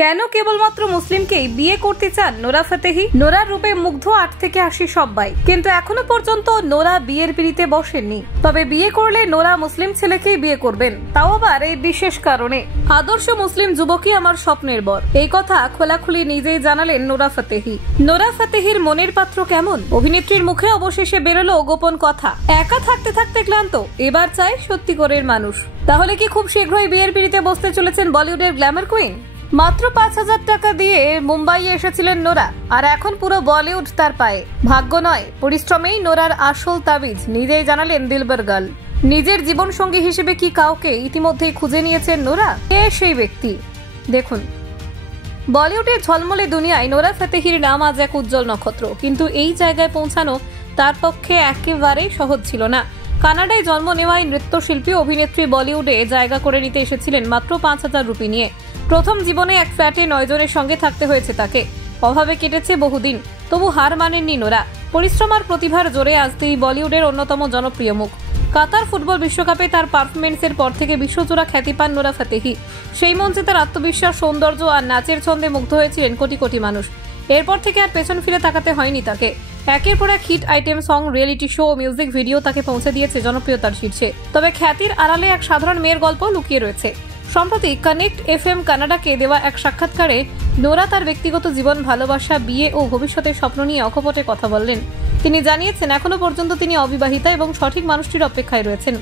কেন কেবলমাত্র মুসলিমকেই বিয়ে করতে চান নোরা ফাতেহি? নোরার রূপে মুগ্ধ 8 থেকে 80 সবাই, কিন্তু এখনো পর্যন্ত নোরা বিয়ের পিড়িতে বসেননি। তবে বিয়ে করলে নোরা মুসলিম ছেলেকেই বিয়ে করবেন, তাও আবার এই বিশেষ কারণে। আদর্শ মুসলিম যুবকই আমার স্বপ্নের বর, এই কথা খোলাখুলি নিজেই জানালেন নোরা ফাতেহি। নোরা ফাতেহির মনের পাত্র কেমন? অভিনেত্রীর মুখে অবশেষে বেরোলো গোপন কথা। একা থাকতে থাকতে ক্লান্ত, এবার চাই সত্যিকারের মানুষ। তাহলে কি খুব শীঘ্রই বিয়ের পিড়িতে বসতে চলেছেন বলিউডের গ্ল্যামার কুইন? মাত্র 5000 টাকা দিয়ে মুম্বাইয়ে এসেছিলেন নোরা, আর এখন পুরো বলিউড তার পায়ে। ভাগ্য নয়, পরিশ্রমেই নোরার আসল তাবিজ, নিজেই জানালেন দিলবার গার্ল। নিজের জীবন সঙ্গী হিসেবে কি কাউকে ইতিমধ্যেই খুঁজে নিয়েছেন নোরা? কে সেই ব্যক্তি দেখুন। বলিউডের ঝলমলে দুনিয়ায় নোরা ফাতেহির নাম আজ এক উজ্জ্বল নক্ষত্র, কিন্তু এই জায়গায় পৌঁছানো তার পক্ষে একেবারেই সহজ ছিল না। কানাডায় জন্ম নেওয়ায় নৃত্যশিল্পী অভিনেত্রী বলিউডে জায়গা করে নিতে এসেছিলেন মাত্র 5000 রুপি নিয়ে। প্রথম জীবনে এক ফ্ল্যাটে 9 জনের সঙ্গে থাকতে হয়েছে তাকে। অভাবে কেটেছে বহুদিন, তবু হার মানেননি নোরা। পরিশ্রম আর প্রতিভার জোরে আজ তিনি বলিউডের অন্যতম জনপ্রিয় মুখ। কাতার ফুটবল বিশ্বকাপে তার পারফরমেন্সের পর থেকে বিশ্বজোড়া খ্যাতি পান নোরা ফাতেহি। সেই মঞ্চে তার আত্মবিশ্বাস, সৌন্দর্য আর নাচের ছন্দে মুগ্ধ হয়েছিলেন কোটি কোটি মানুষ। এরপর থেকে আর পেছন ফিরে তাকাতে হয়নি তাকে। একের পর এক hit item song, reality show ও মিউজিক ভিডিও তাকে পৌঁছে দিয়েছে জনপ্রিয়তার শীর্ষে। তবে খ্যাতির আড়ালে এক সাধারণ মেয়ের গল্প লুকিয়ে রয়েছে। সম্প্রতি কানেক্ট FM কানাডাকে দেওয়া এক সাক্ষাৎকারে নোরা তার ব্যক্তিগত জীবন, ভালোবাসা, বিয়ে ও ভবিষ্যতের স্বপ্ন নিয়ে অকপটে কথা বললেন। তিনি জানিয়েছেন এখনো পর্যন্ত তিনি অবিবাহিতা এবং সঠিক মানুষটির অপেক্ষায় রয়েছেন।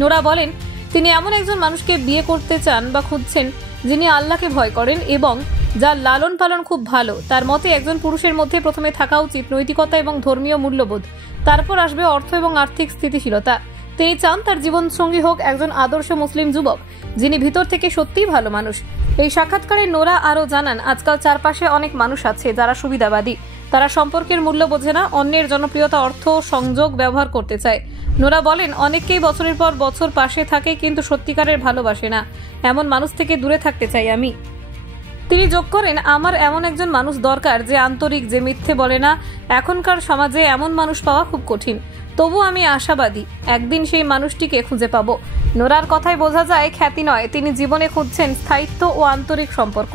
নোরা বলেন তিনি এমন একজন মানুষকে বিয়ে করতে চান বা খুঁজছেন যিনি আল্লাহকে ভয় করেন এবং যার লালন পালন খুব ভালো। তার মতে একজন পুরুষের মধ্যে প্রথমে থাকা উচিত নৈতিকতা এবং ধর্মীয় মূল্যবোধ, তারপর আসবে অর্থ এবং আর্থিক স্থিতিশীলতা। তিনি চান তার জীবনসঙ্গী হোক একজন আদর্শ মুসলিম যুবক, যিনি ভিতর থেকে সত্যিই ভালো মানুষ। এই সাক্ষাৎকারে নোরা আরও জানান আজকাল চারপাশে অনেক মানুষ আছে যারা সুবিধাবাদী। তারা সম্পর্কের মূল্য বোঝে না, অন্যের জনপ্রিয়তা, অর্থ, সংযোগ ব্যবহার করতে চায়। নোরা বলেন অনেককেই বছরের পর বছর পাশে থাকে কিন্তু সত্যিকারের ভালোবাসে না, এমন মানুষ থেকে দূরে থাকতে চাই আমি। তিনি যোগ করেন আমার এমন একজন মানুষ দরকার যে আন্তরিক, যে মিথ্যে বলে না। এখনকার সমাজে এমন মানুষ পাওয়া খুব কঠিন, তবু আমি আশাবাদী একদিন সেই মানুষটিকে খুঁজে পাবো। নোরার কথায় বোঝা যায় খ্যাতি নয়, তিনি জীবনে খুঁজছেন স্থায়িত্ব ও আন্তরিক সম্পর্ক।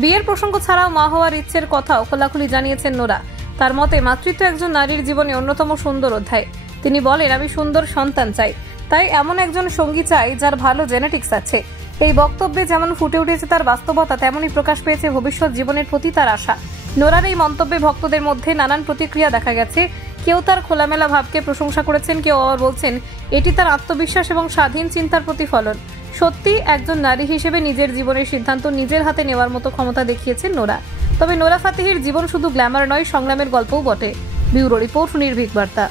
বিয়ের প্রসঙ্গ ছাড়াও মা হওয়ার ইচ্ছের কথাও খোলাখুলি জানিয়েছেন নোরা। তার মতে মাতৃত্ব একজন নারীর জীবনে অন্যতম সুন্দর অধ্যায়। তিনি বলেন আমি সুন্দর সন্তান চাই, তাই এমন একজন সঙ্গী চাই যার ভালো জেনেটিক্স আছে। এই বক্তব্যে যেমন ফুটে উঠেছে তার বাস্তবতা, তেমনই প্রকাশ পেয়েছে ভবিষ্যৎ জীবনের প্রতি তার আশা। নোরার এই মন্তব্যে ভক্তদের মধ্যে নানান প্রতিক্রিয়া দেখা গেছে। কেউ তার খোলামেলা ভাবকে প্রশংসা করেছেন, কেউ আবার বলছেন এটি তার আত্মবিশ্বাস এবং স্বাধীন চিন্তার প্রতিফলন। সত্যি একজন নারী হিসেবে নিজের জীবনের সিদ্ধান্ত নিজের হাতে নেওয়ার মতো ক্ষমতা দেখিয়েছেন নোরা। তবে নোরা ফাতেহির জীবন শুধু গ্ল্যামার নয়, সংগ্রামের গল্পও বটে। ব্যুরো রিপোর্ট, নির্ভীক বার্তা।